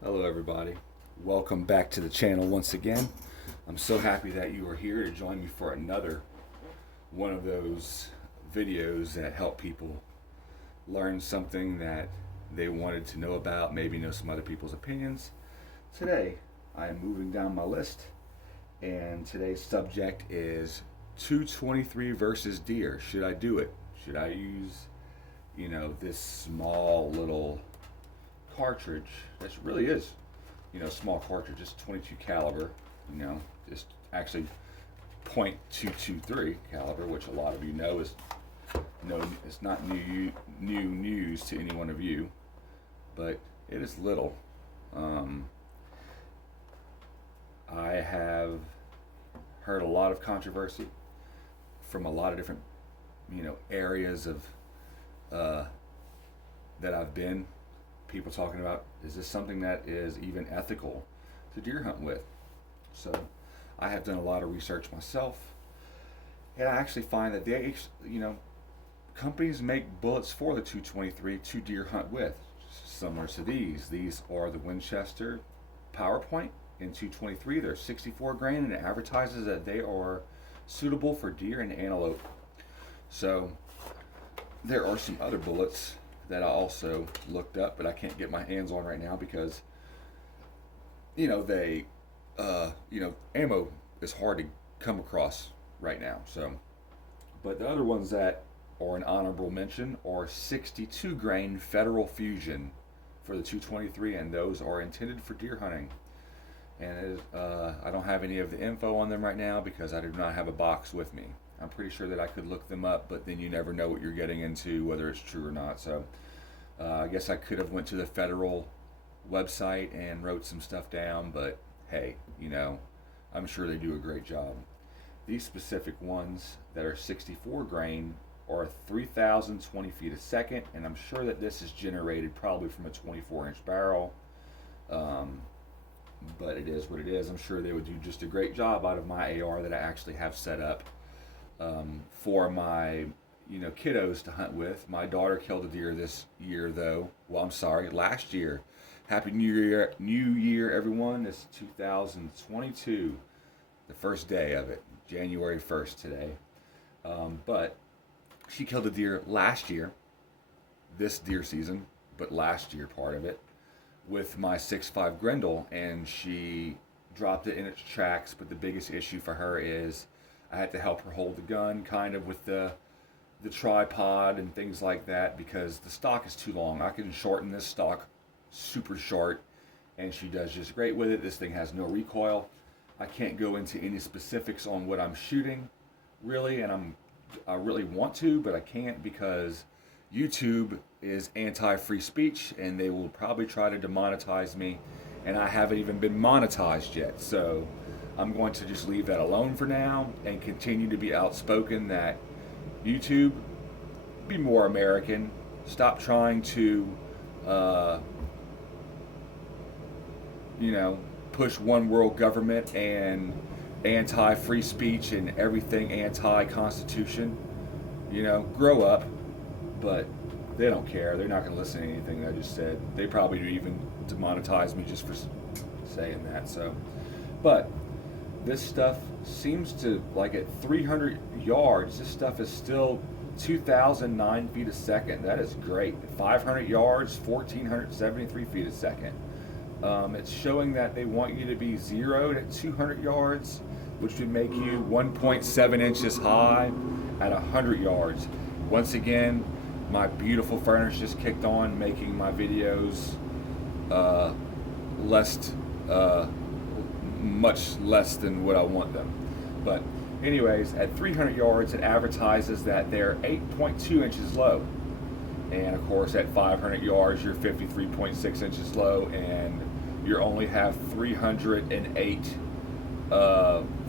Hello everybody. Welcome back to the channel once again. I'm so happy that you are here to join me for another one of those videos that help people learn something that they wanted to know about, maybe know some other people's opinions. Today, I am moving down my list and today's subject is 223 versus deer. Should I do it? Should I use, this small little cartridge? This really is, small cartridge, just 22 caliber, just actually .223 caliber, which a lot of you know is no, it's not new news to any one of you, but it is little. Um, I have heard a lot of controversy from a lot of different, areas of uh, that I've been. People talking about, is this something that is even ethical to deer hunt with? So I have done a lot of research myself, and I actually find that companies make bullets for the 223 to deer hunt with, similar to these. These are the Winchester PowerPoint in 223. They're 64 grain, and it advertises that they are suitable for deer and antelope. So there are some other bullets that I also looked up, but I can't get my hands on right now because, ammo is hard to come across right now. So, but the other ones that are an honorable mention are 62 grain Federal Fusion for the 223, and those are intended for deer hunting. And I don't have any of the info on them right now because I do not have a box with me. I'm pretty sure that I could look them up, but then you never know what you're getting into, whether it's true or not. So I guess I could have went to the federal website and wrote some stuff down, but hey, I'm sure they do a great job. These specific ones that are 64 grain are 3,020 feet a second, and I'm sure that this is generated probably from a 24-inch barrel. But it is what it is. I'm sure they would do just a great job out of my AR that I actually have set up for my kiddos to hunt with. My daughter killed a deer this year, though. Well, I'm sorry, last year. Happy New Year, everyone! It's 2022, the first day of it, January 1st today. But she killed a deer last year, this deer season, but last year part of it, with my 6.5 Grendel, and she dropped it in its tracks. But the biggest issue for her is I had to help her hold the gun kind of with the tripod and things like that because the stock is too long. I can shorten this stock super short, and she does just great with it. This thing has no recoil. I can't go into any specifics on what I'm shooting really, and I really want to, but I can't because YouTube is anti-free speech and they will probably try to demonetize me, and I haven't even been monetized yet. So I'm going to just leave that alone for now and continue to be outspoken that YouTube, be more American. Stop trying to, push one world government and anti-free speech and everything anti-constitution. Grow up. But they don't care. They're not going to listen to anything I just said. They probably even demonetize me just for saying that. So, but this stuff seems to, like, at 300 yards, this stuff is still 2,009 feet a second. That is great. At 500 yards, 1,473 feet a second. It's showing that they want you to be zeroed at 200 yards, which would make you 1.7 inches high at 100 yards. Once again, my beautiful furnace just kicked on, making my videos much less than what I want them. But anyways, at 300 yards, it advertises that they're 8.2 inches low. And of course, at 500 yards, you're 53.6 inches low, and you only have 308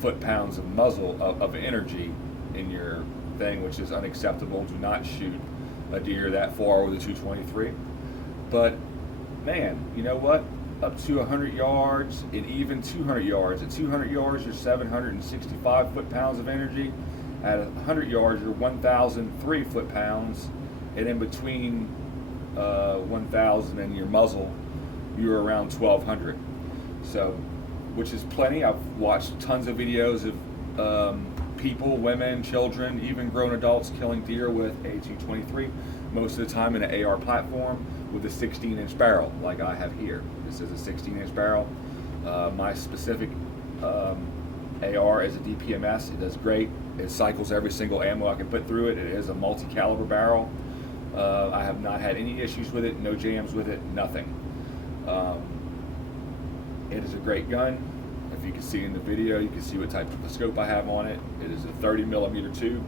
foot-pounds of muzzle of energy in your thing, which is unacceptable. Do not shoot a deer that far with a 223. But man, you know what? Up to 100 yards and even 200 yards. At 200 yards, you're 765 foot-pounds of energy. At 100 yards, you're 1,003 foot-pounds. And in between 1,000 and your muzzle, you're around 1,200. So, which is plenty. I've watched tons of videos of people, women, children, even grown adults killing deer with a 223, most of the time in an AR platform with a 16-inch barrel like I have here. This is a 16-inch barrel. My specific AR is a DPMS. It does great. It cycles every single ammo I can put through it. It is a multi-caliber barrel. I have not had any issues with it, no jams with it, nothing. It is a great gun. If you can see in the video, you can see what type of scope I have on it. It is a 30mm tube.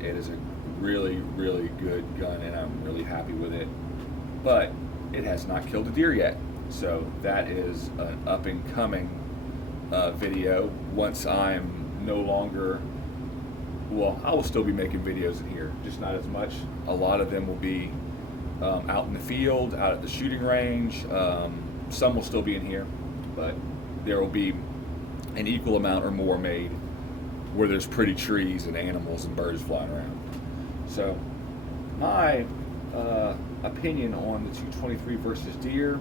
It is a really, really good gun, and I'm really happy with it. But it has not killed a deer yet. So that is an up and coming video. Once I'm no longer, well, I will still be making videos in here, just not as much. A lot of them will be out in the field, out at the shooting range. Some will still be in here, but there will be an equal amount or more made where there's pretty trees and animals and birds flying around. So my opinion on the 223 versus deer,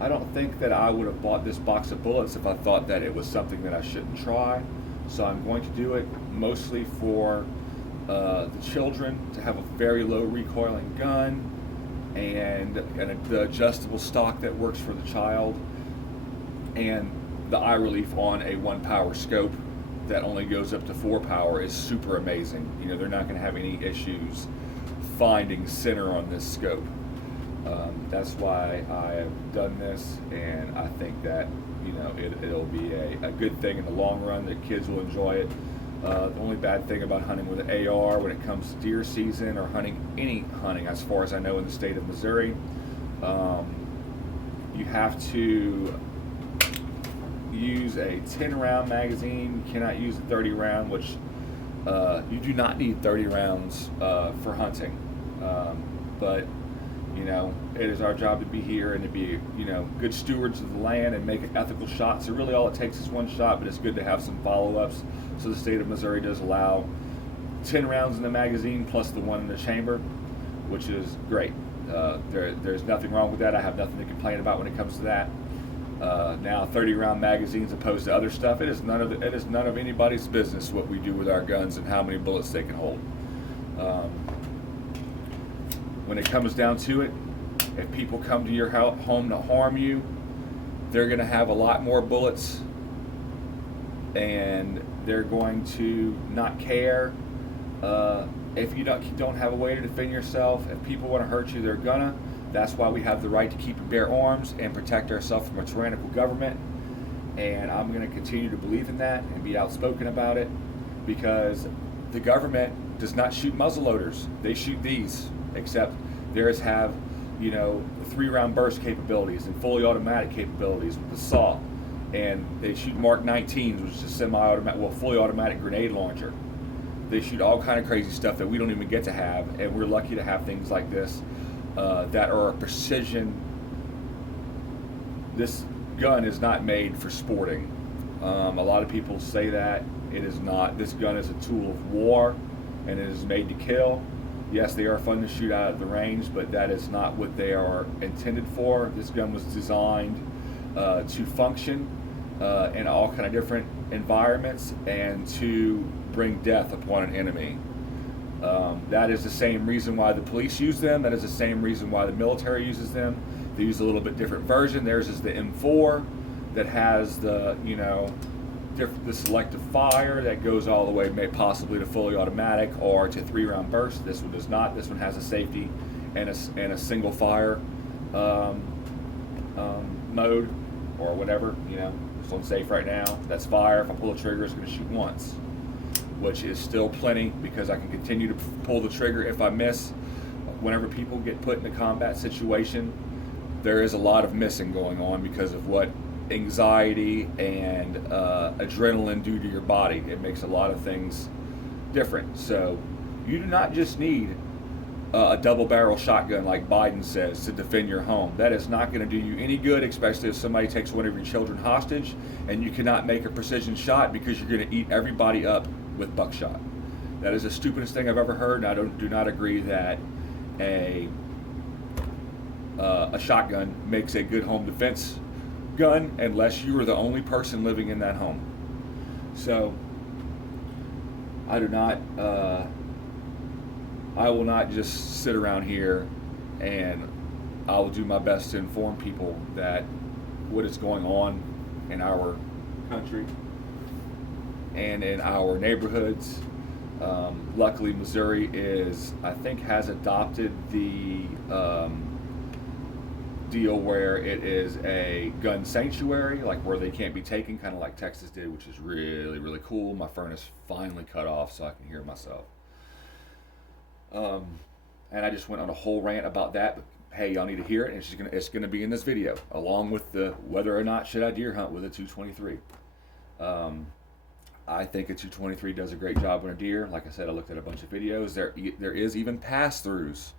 I don't think that I would have bought this box of bullets if I thought that it was something that I shouldn't try. So I'm going to do it mostly for the children, to have a very low recoiling gun and the adjustable stock that works for the child, and the eye relief on a 1 power scope that only goes up to 4 power is super amazing. You know, they're not going to have any issues finding center on this scope. That's why I have done this, and I think that, you know, it'll be a good thing in the long run. The kids will enjoy it. The only bad thing about hunting with an AR when it comes to deer season, or any hunting as far as I know in the state of Missouri, you have to use a 10-round magazine. You cannot use a 30-round, which you do not need 30 rounds for hunting. But you know, it is our job to be here and to be, you know, good stewards of the land and make ethical shots. So really all it takes is one shot, but it's good to have some follow-ups. So the state of Missouri does allow 10 rounds in the magazine plus the one in the chamber, which is great. There's nothing wrong with that. I have nothing to complain about when it comes to that. Now 30-round magazines opposed to other stuff, it is none of anybody's business what we do with our guns and how many bullets they can hold. When it comes down to it, if people come to your home to harm you, they're going to have a lot more bullets, and they're going to not care. If you don't have a way to defend yourself, if people want to hurt you, they're gonna. That's why we have the right to keep and bear arms and protect ourselves from a tyrannical government. And I'm going to continue to believe in that and be outspoken about it, because the government does not shoot muzzleloaders. They shoot these, except theirs have, you know, 3-round burst capabilities and fully automatic capabilities with the saw. And they shoot Mark 19s, which is a semi-automatic, well, fully automatic grenade launcher. They shoot all kind of crazy stuff that we don't even get to have, and we're lucky to have things like this that are a precision. This gun is not made for sporting. A lot of people say that. It is not. This gun is a tool of war, and it is made to kill. Yes, they are fun to shoot out at the range, but that is not what they are intended for. This gun was designed to function in all kind of different environments and to bring death upon an enemy. That is the same reason why the police use them. That is the same reason why the military uses them. They use a little bit different version. Theirs is the M4 that has the, you know, the selective fire that goes all the way possibly to fully automatic or to 3-round burst. This one does not. This one has a safety and a single fire mode, or whatever. You know, this one's safe right now. That's fire. If I pull the trigger, it's going to shoot once, which is still plenty, because I can continue to pull the trigger if I miss. Whenever people get put in a combat situation, there is a lot of missing going on because of what anxiety and adrenaline do to your body. It makes a lot of things different. So you do not just need a double barrel shotgun like Biden says to defend your home. That is not going to do you any good, especially if somebody takes one of your children hostage and you cannot make a precision shot because you're going to eat everybody up with buckshot. That is the stupidest thing I've ever heard, and I do not agree that a a shotgun makes a good home defense gun unless you are the only person living in that home. So I do not. I will not just sit around here, and I will do my best to inform people that what is going on in our country and in our neighborhoods. Luckily, Missouri I think, has adopted the deal where it is a gun sanctuary, like where they can't be taken, kind of like Texas did, which is really, really cool. My furnace finally cut off so I can hear myself. And I just went on a whole rant about that. But hey, y'all need to hear it, and it's gonna be in this video, along with the whether or not should I deer hunt with a 223. I think a 223 does a great job on a deer. Like I said, I looked at a bunch of videos. There is even pass-throughs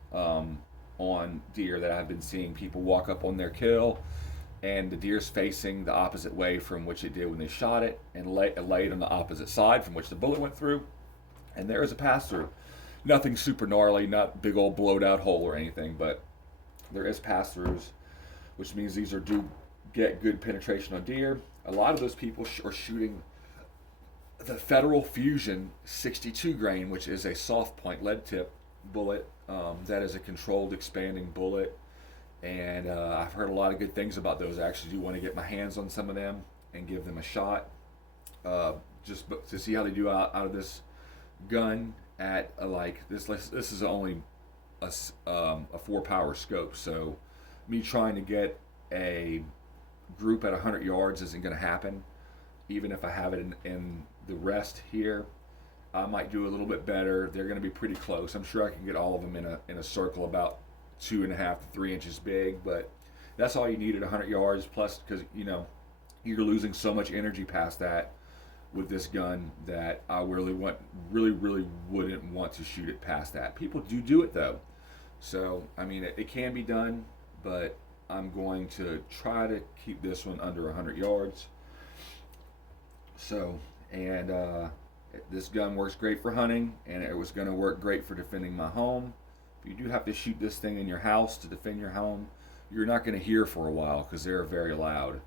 on deer that I've been seeing. People walk up on their kill, and the deer's facing the opposite way from which it did when they shot it, and lay it on the opposite side from which the bullet went through, and there is a pass-through. Nothing super gnarly, not big old blowed out hole or anything, but there is pass-throughs, which means these do get good penetration on deer. A lot of those people are shooting the Federal Fusion 62 grain, which is a soft point lead tip bullet. That is a controlled expanding bullet, and I've heard a lot of good things about those. I actually do want to get my hands on some of them and give them a shot, just to see how they do out of this gun at like this. This is only a 4-power scope, so me trying to get a group at 100 yards isn't going to happen. Even if I have it in the rest here, I might do a little bit better. They're going to be pretty close. I'm sure I can get all of them in a circle about 2.5 to 3 inches big, but that's all you need at 100 yards. Plus, because you're losing so much energy past that with this gun that I really wouldn't want to shoot it past that. People do it though, so I mean it can be done, but I'm going to try to keep this one under 100 yards. So, and this gun works great for hunting, and it was going to work great for defending my home. If you do have to shoot this thing in your house to defend your home, you're not going to hear for a while because they're very loud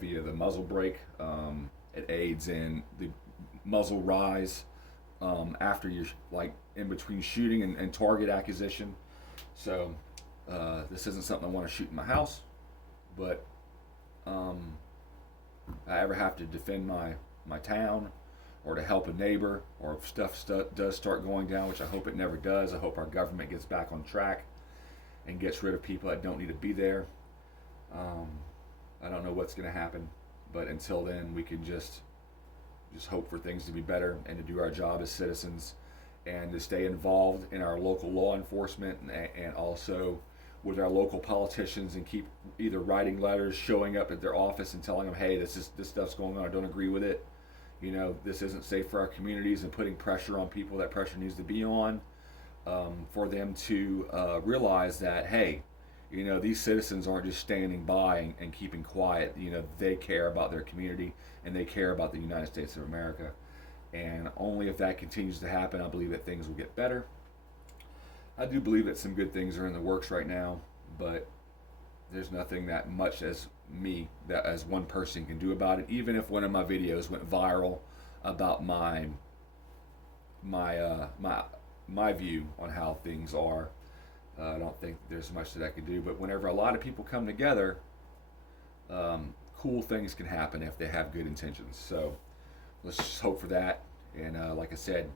via the muzzle brake. It aids in the muzzle rise after you're like in between shooting and target acquisition. So this isn't something I want to shoot in my house, but if I ever have to defend my town or to help a neighbor, or if stuff does start going down, which I hope it never does. I hope our government gets back on track and gets rid of people that don't need to be there. I don't know what's going to happen, but until then, we can just hope for things to be better and to do our job as citizens and to stay involved in our local law enforcement and also with our local politicians, and keep either writing letters, showing up at their office and telling them, hey, this stuff's going on, I don't agree with it. This isn't safe for our communities, and putting pressure on people that pressure needs to be on, for them to realize that, hey, these citizens aren't just standing by and keeping quiet. They care about their community and they care about the United States of America. And only if that continues to happen, I believe that things will get better. I do believe that some good things are in the works right now, but there's nothing that much as one person can do about it. Even if one of my videos went viral about my view on how things are, I don't think there's much that I can do. But whenever a lot of people come together, cool things can happen if they have good intentions. So let's just hope for that. And like I said,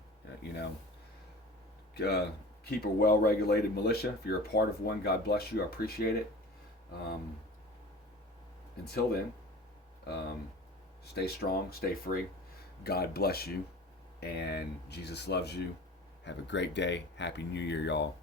keep a well-regulated militia. If you're a part of one, God bless you. I appreciate it. Until then, stay strong, stay free. God bless you, and Jesus loves you. Have a great day. Happy New Year, y'all.